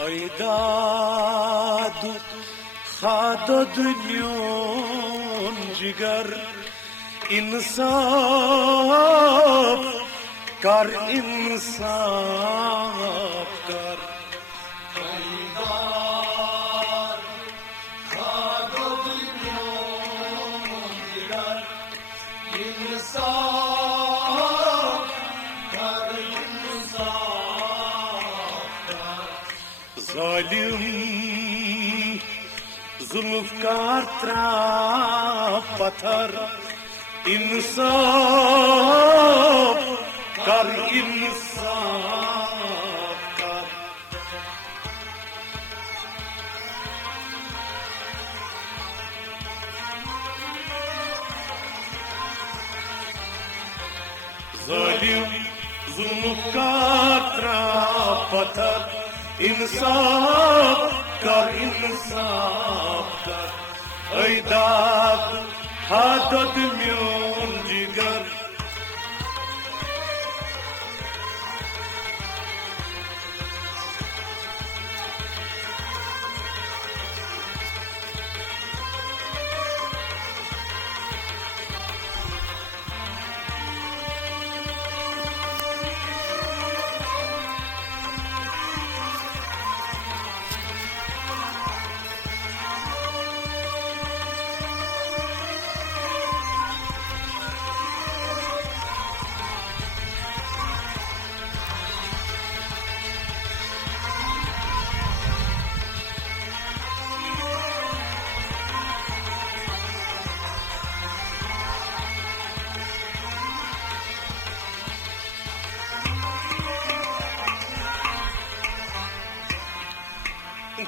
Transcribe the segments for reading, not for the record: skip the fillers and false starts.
ايداد خاد دنيون جگر انصاف کر انصاف کر ايداد خاد دنيون جگر انصاف کر انصاف کر ظالم जुल्फकार त्रा पत्थर इंसाफ कर इंसाफ कर जालिम जुल्फकार त्रा पत्थर इंसाफ कर इंसाफ कर ايداد حدد میون جگر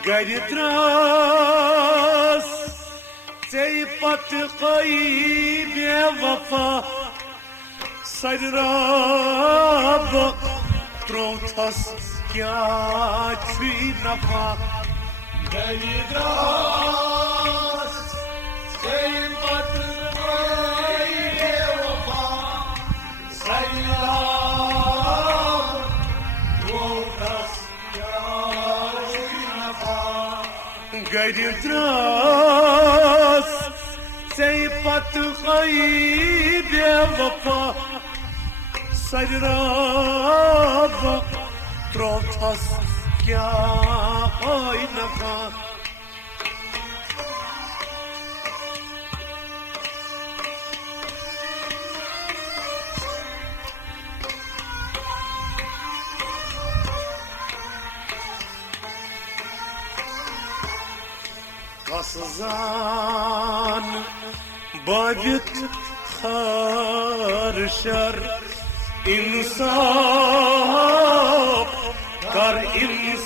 گر دراز تی پت قی بی وفا سراب تروتس کیا چی نفا گر دراز تی پت قی بی وفا سراب تروتس گر دراز تی پت قی بی وفا سراب تروتس کیا نفا قصزان باجت خارشر انصاف کر انصاف